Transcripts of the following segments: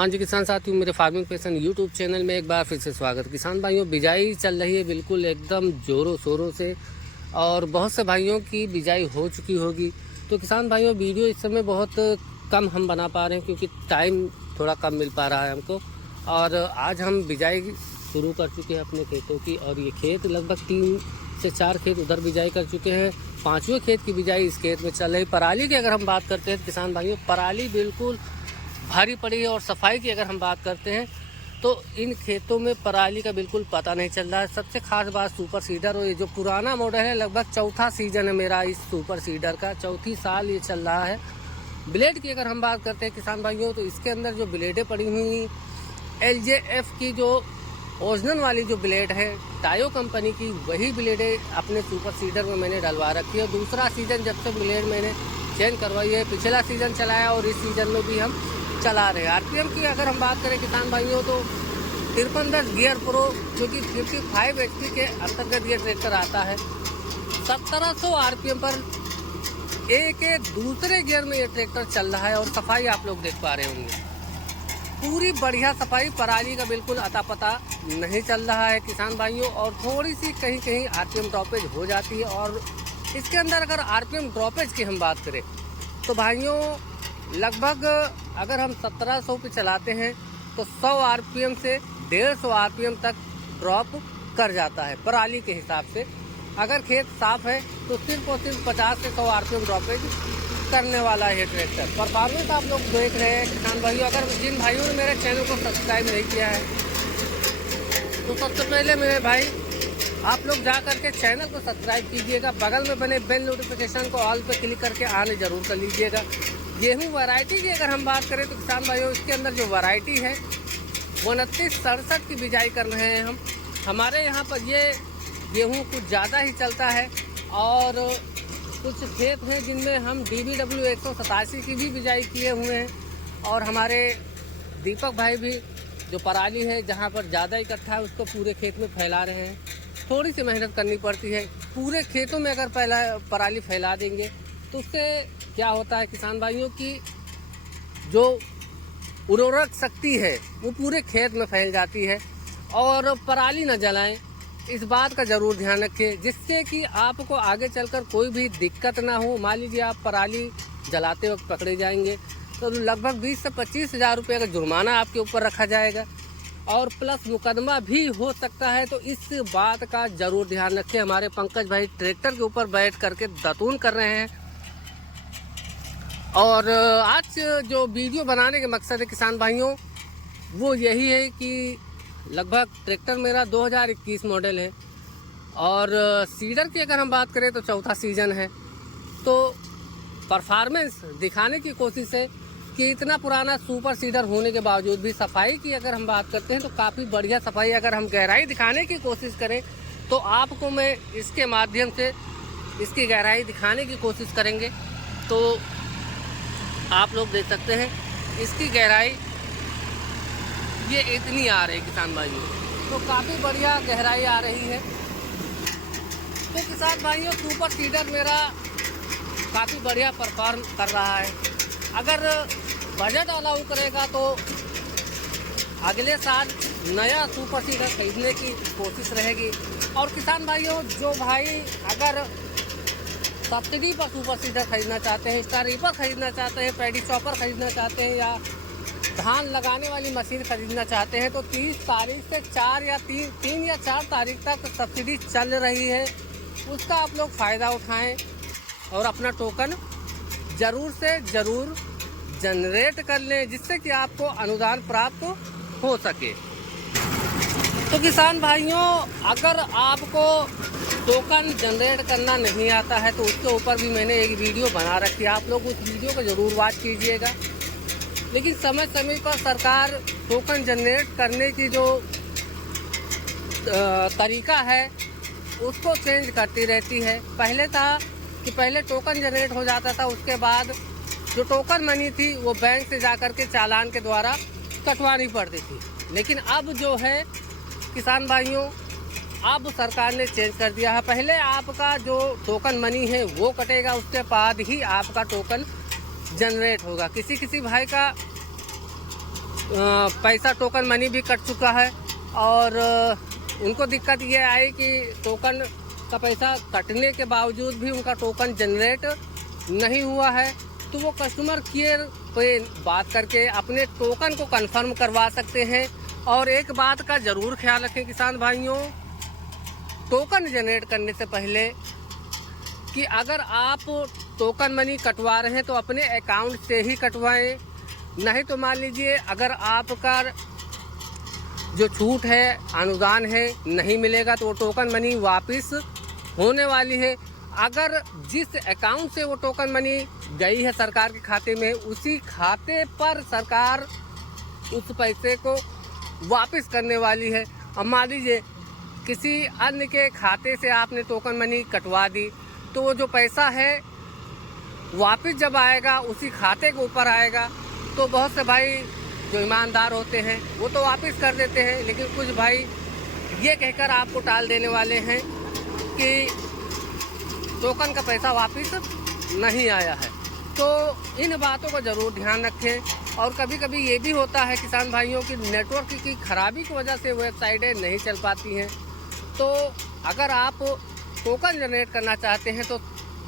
हाँ जी किसान साथियों, मेरे फार्मिंग पैशन यूट्यूब चैनल में एक बार फिर से स्वागत। किसान भाइयों, बिजाई चल रही है बिल्कुल एकदम ज़ोरों शोरों से और बहुत से भाइयों की बिजाई हो चुकी होगी। तो किसान भाइयों, वीडियो इस समय बहुत कम हम बना पा रहे हैं क्योंकि टाइम थोड़ा कम मिल पा रहा है हमको। और आज हम बिजाई शुरू कर चुके हैं अपने खेतों की, और ये खेत लगभग 3 से 4 खेत उधर बिजाई कर चुके हैं। 5वें खेत की बिजाई इस खेत में चल रही। पराली की अगर हम बात करते हैं किसान भाइयों, पराली बिल्कुल भारी पड़ी है। और सफाई की अगर हम बात करते हैं तो इन खेतों में पराली का बिल्कुल पता नहीं चल रहा है। सबसे खास बात सुपर सीडर, और ये जो पुराना मॉडल है, लगभग चौथा सीजन है मेरा इस सुपर सीडर का, चौथी साल ये चल रहा है। ब्लेड की अगर हम बात करते हैं किसान भाइयों, तो इसके अंदर जो ब्लेडें पड़ी हुई LJF की जो ओरिजिनल वाली जो ब्लेड है टायो कंपनी की, वही ब्लेडें अपने सुपर सीडर में मैंने डलवा रखी है। दूसरा सीज़न जब से ब्लेड मैंने चेंज करवाई है, पिछला सीज़न चलाया और इस सीज़न में भी हम चला रहे हैं। RPM की अगर हम बात करें किसान भाइयों, तो 5310 गियर प्रो जो कि 55 HP के अंतर्गत ये ट्रैक्टर आता है। 1700 RPM पर एक दूसरे गियर में ये ट्रैक्टर चल रहा है। और सफाई आप लोग देख पा रहे होंगे, पूरी बढ़िया सफाई, पराली का बिल्कुल अता पता नहीं चल रहा है किसान भाइयों। और थोड़ी सी कहीं कहीं RPM ड्रॉपेज हो जाती है। और इसके अंदर अगर RPM ड्रॉपेज की हम बात करें तो भाइयों, लगभग अगर हम 1700 पे चलाते हैं तो 100 RPM से 150 RPM तक ड्रॉप कर जाता है पराली के हिसाब से। अगर खेत साफ है तो सिर्फ और सिर्फ 50 से 100 RPM ड्रॉपेज करने वाला है ये ट्रैक्टर। परफॉर्मेंस आप लोग देख रहे हैं किसान भाइयों। अगर जिन भाइयों ने मेरे चैनल को सब्सक्राइब नहीं किया है तो सबसे पहले मेरे भाई आप लोग जा करके चैनल को सब्सक्राइब कीजिएगा। बगल में बने बेल नोटिफिकेशन को ऑल पे क्लिक करके आने ज़रूर कर लीजिएगा। गेहूँ वैरायटी की अगर हम बात करें तो किसान भाइयों, इसके अंदर जो वैरायटी है 2967 की बिजाई कर रहे हैं हम। हमारे यहाँ पर ये गेहूँ कुछ ज़्यादा ही चलता है। और कुछ खेत हैं जिनमें हम DBW 187 की भी बिजाई किए हुए हैं। और हमारे दीपक भाई भी जो पराली है जहाँ पर ज़्यादा इकट्ठा है उसको पूरे खेत में फैला रहे हैं। थोड़ी सी मेहनत करनी पड़ती है। पूरे खेतों में अगर पराली फैला देंगे तो उससे क्या होता है किसान भाइयों की जो उर्वरक शक्ति है वो पूरे खेत में फैल जाती है। और पराली न जलाएं, इस बात का ज़रूर ध्यान रखें, जिससे कि आपको आगे चलकर कोई भी दिक्कत ना हो। मान लीजिए आप पराली जलाते वक्त पकड़े जाएंगे तो लगभग 20 से 25 हज़ार रुपये का जुर्माना आपके ऊपर रखा जाएगा और प्लस मुकदमा भी हो सकता है। तो इस बात का ज़रूर ध्यान रखें। हमारे पंकज भाई ट्रैक्टर के ऊपर बैठ करके दातून कर रहे हैं। और आज जो वीडियो बनाने के मकसद है किसान भाइयों, वो यही है कि लगभग ट्रैक्टर मेरा 2021 मॉडल है। और सीडर की अगर हम बात करें तो चौथा सीज़न है। तो परफॉर्मेंस दिखाने की कोशिश है कि इतना पुराना सुपर सीडर होने के बावजूद भी सफाई की अगर हम बात करते हैं तो काफ़ी बढ़िया सफाई। अगर हम गहराई दिखाने की कोशिश करें तो आपको मैं इसके माध्यम से इसकी गहराई दिखाने की कोशिश करेंगे तो आप लोग देख सकते हैं इसकी गहराई ये इतनी आ रही है किसान भाइयों, तो काफ़ी बढ़िया गहराई आ रही है। तो किसान भाइयों, सुपर सीडर मेरा काफ़ी बढ़िया परफॉर्म कर रहा है। अगर बजट अलाउ करेगा तो अगले साल नया सुपर सीडर खरीदने की कोशिश रहेगी। और किसान भाइयों, जो भाई अगर सब्सिडी पर सुपर सीडर खरीदना चाहते हैं, स्टार रीपर खरीदना चाहते हैं, पैडी चॉपर खरीदना चाहते हैं, या धान लगाने वाली मशीन खरीदना चाहते हैं तो 30 तारीख से 3 या 4 तारीख तक सब्सिडी चल रही है। उसका आप लोग फ़ायदा उठाएं और अपना टोकन ज़रूर से ज़रूर जनरेट कर लें, जिससे कि आपको अनुदान प्राप्त हो सके। तो किसान भाइयों, अगर आपको टोकन जनरेट करना नहीं आता है तो उसके ऊपर भी मैंने एक वीडियो बना रखी है, आप लोग उस वीडियो को ज़रूर वॉच कीजिएगा। लेकिन समय समय पर सरकार टोकन जनरेट करने की जो तरीका है उसको चेंज करती रहती है। पहले था कि पहले टोकन जनरेट हो जाता था, उसके बाद जो टोकन मनी थी वो बैंक से जाकर के चालान के द्वारा कटवानी पड़ती थी। लेकिन अब जो है किसान भाइयों, अब सरकार ने चेंज कर दिया है। पहले आपका जो टोकन मनी है वो कटेगा, उसके बाद ही आपका टोकन जनरेट होगा। किसी भाई का पैसा टोकन मनी भी कट चुका है और उनको दिक्कत ये आई कि टोकन का पैसा कटने के बावजूद भी उनका टोकन जनरेट नहीं हुआ है। तो वो कस्टमर केयर पे बात करके अपने टोकन को कंफर्म करवा सकते हैं। और एक बात का ज़रूर ख्याल रखें किसान भाइयों, टोकन जनरेट करने से पहले कि अगर आप टोकन मनी कटवा रहे हैं तो अपने अकाउंट से ही कटवाएं। नहीं तो मान लीजिए अगर आपका जो छूट है, अनुदान है, नहीं मिलेगा तो वो टोकन मनी वापस होने वाली है। अगर जिस अकाउंट से वो टोकन मनी गई है सरकार के खाते में, उसी खाते पर सरकार उस पैसे को वापस करने वाली है। अब मान लीजिए किसी अन्य के खाते से आपने टोकन मनी कटवा दी तो वो जो पैसा है वापस जब आएगा उसी खाते के ऊपर आएगा। तो बहुत से भाई जो ईमानदार होते हैं वो तो वापस कर देते हैं, लेकिन कुछ भाई ये कहकर आपको टाल देने वाले हैं कि टोकन का पैसा वापस नहीं आया है। तो इन बातों को ज़रूर ध्यान रखें। और कभी कभी ये भी होता है किसान भाइयों की नेटवर्क की खराबी की वजह से वेबसाइटें नहीं चल पाती हैं। तो अगर आप टोकन जनरेट करना चाहते हैं तो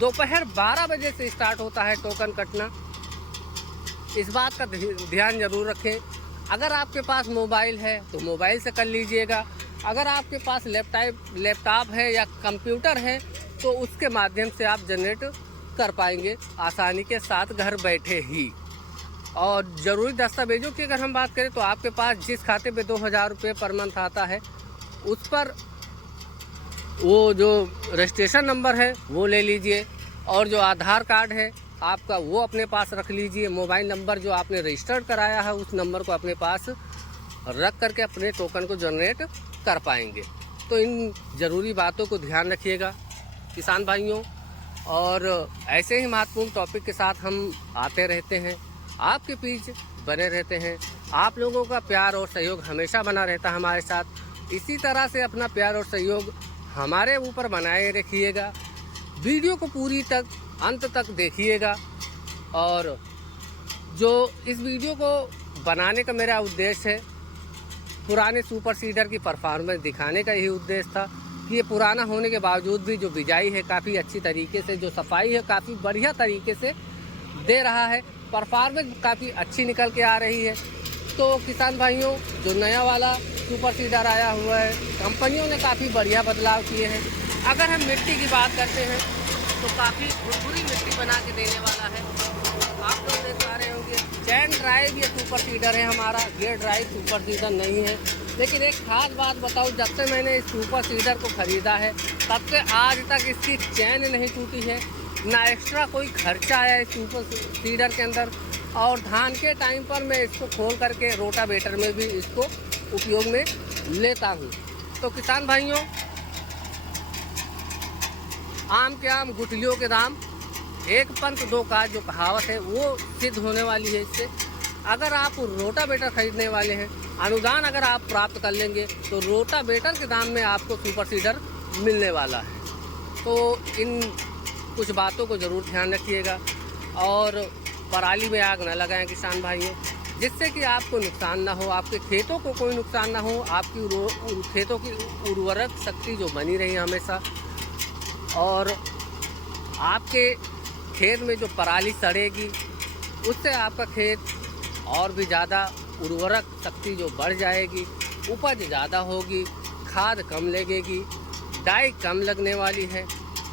दोपहर 12 बजे से स्टार्ट होता है टोकन कटना। इस बात का ध्यान ज़रूर रखें। अगर आपके पास मोबाइल है तो मोबाइल से कर लीजिएगा। अगर आपके पास लैपटॉप है या कंप्यूटर है तो उसके माध्यम से आप जनरेट कर पाएंगे आसानी के साथ घर बैठे ही। और ज़रूरी दस्तावेज़ों की अगर हम बात करें तो आपके पास जिस खाते पे 2000 रुपये पर मंथ आता है उस पर वो जो रजिस्ट्रेशन नंबर है वो ले लीजिए, और जो आधार कार्ड है आपका वो अपने पास रख लीजिए। मोबाइल नंबर जो आपने रजिस्टर्ड कराया है उस नंबर को अपने पास रख करके अपने टोकन को जनरेट कर पाएंगे। तो इन ज़रूरी बातों को ध्यान रखिएगा किसान भाइयों। और ऐसे ही महत्वपूर्ण टॉपिक के साथ हम आते रहते हैं, आपके बीच बने रहते हैं। आप लोगों का प्यार और सहयोग हमेशा बना रहता है हमारे साथ। इसी तरह से अपना प्यार और सहयोग हमारे ऊपर बनाए रखिएगा। वीडियो को पूरी तक अंत तक देखिएगा। और जो इस वीडियो को बनाने का मेरा उद्देश्य है, पुराने सुपर सीडर की परफॉर्मेंस दिखाने का यही उद्देश्य था कि ये पुराना होने के बावजूद भी जो बिजाई है काफ़ी अच्छी तरीके से, जो सफाई है काफ़ी बढ़िया तरीके से दे रहा है, परफॉर्मेंस काफ़ी अच्छी निकल के आ रही है। तो किसान भाइयों, जो नया वाला सुपर सीडर आया हुआ है, कंपनियों ने काफ़ी बढ़िया बदलाव किए हैं। अगर हम मिट्टी की बात करते हैं तो काफ़ी भुरभुरी मिट्टी बना के देने वाला है। आप लोग देख पा रहे होंगे चैन ड्राइव ये सुपर सीडर है हमारा, गियर ड्राइव सुपर सीडर नहीं है। लेकिन एक खास बात बताऊं, जब से मैंने इस सुपर सीडर को ख़रीदा है तब से आज तक इसकी चैन नहीं टूटी है, ना एक्स्ट्रा कोई खर्चा आया है सुपर सीडर के अंदर। और धान के टाइम पर मैं इसको खोल करके रोटावेटर में भी इसको उपयोग में लेता हूँ। तो किसान भाइयों, आम के आम गुठलियों के दाम, एक पंथ दो काज जो कहावत है वो सिद्ध होने वाली है इससे। अगर आप रोटावेटर खरीदने वाले हैं, अनुदान अगर आप प्राप्त कर लेंगे तो रोटावेटर के दाम में आपको सुपर सीडर मिलने वाला है। तो इन कुछ बातों को ज़रूर ध्यान रखिएगा और पराली में आग न लगाएं किसान भाइयों, जिससे कि आपको नुकसान ना हो, आपके खेतों को कोई नुकसान ना हो, आपकी खेतों की उर्वरक शक्ति जो बनी रही हमेशा, और आपके खेत में जो पराली सड़ेगी उससे आपका खेत और भी ज़्यादा उर्वरक शक्ति जो बढ़ जाएगी, उपज ज़्यादा होगी, खाद कम लगेगी, डाई कम लगने वाली है,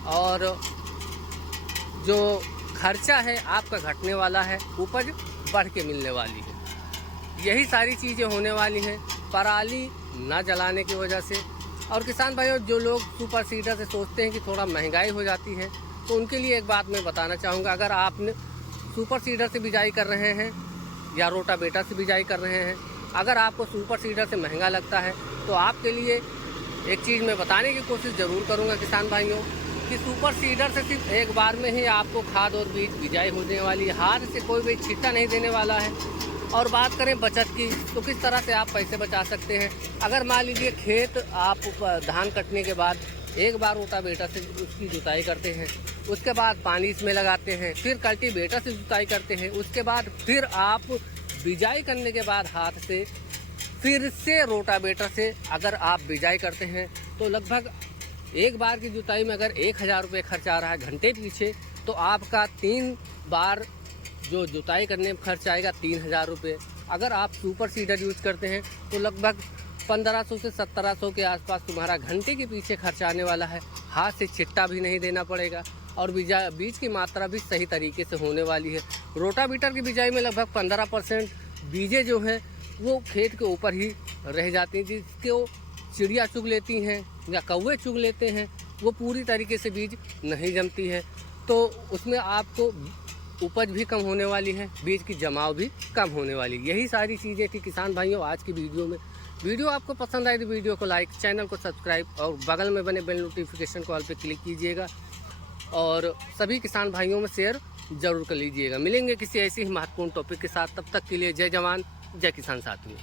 और जो खर्चा है आपका घटने वाला है, उपज बढ़ के मिलने वाली है। यही सारी चीज़ें होने वाली हैं पराली ना जलाने की वजह से। और किसान भाइयों, जो लोग सुपर सीडर से सोचते हैं कि थोड़ा महंगाई हो जाती है, तो उनके लिए एक बात मैं बताना चाहूँगा। अगर आपने सुपर सीडर से बिजाई कर रहे हैं या रोटावेटर से बिजाई कर रहे हैं, अगर आपको सुपर सीडर से महंगा लगता है तो आपके लिए एक चीज़ मैं बताने की कोशिश ज़रूर करूँगा किसान भाइयों, कि सुपर सीडर से सिर्फ एक बार में ही आपको खाद और बीज बिजाई होने वाली है, हाथ से कोई भी छिट्टा नहीं देने वाला है। और बात करें बचत की, तो किस तरह से आप पैसे बचा सकते हैं। अगर मान लीजिए खेत आप धान कटने के बाद एक बार रोटावेटर से उसकी जुताई करते हैं, उसके बाद पानी इसमें लगाते हैं, फिर कल्टीवेटर से जुताई करते हैं, उसके बाद फिर आप बिजाई करने के बाद हाथ से फिर से रोटावेटर से अगर आप बिजाई करते हैं तो लगभग एक बार की जुताई में अगर 1000 रुपये खर्च आ रहा है घंटे पीछे, तो आपका 3 बार जो जुताई करने में खर्च आएगा 3000 रुपये। अगर आप सुपर सीडर यूज करते हैं तो लगभग 1500 से 1700 के आसपास तुम्हारा घंटे के पीछे खर्च आने वाला है। हाथ से छिट्टा भी नहीं देना पड़ेगा और बीज की मात्रा भी सही तरीके से होने वाली है। रोटावेटर की बिजाई में लगभग 15% बीजें जो हैं वो खेत के ऊपर ही रह जाती हैं, जिसको चिड़िया चुग लेती हैं या कौवे चुग लेते हैं, वो पूरी तरीके से बीज नहीं जमती है। तो उसमें आपको उपज भी कम होने वाली है, बीज की जमाव भी कम होने वाली। यही सारी चीज़ें थी किसान भाइयों आज की वीडियो में। वीडियो आपको पसंद आए तो वीडियो को लाइक, चैनल को सब्सक्राइब और बगल में बने बेल नोटिफिकेशन कॉल पे क्लिक कीजिएगा और सभी किसान भाइयों में शेयर ज़रूर कर लीजिएगा। मिलेंगे किसी ऐसी ही महत्वपूर्ण टॉपिक के साथ, तब तक के लिए जय जवान जय किसान साथियों।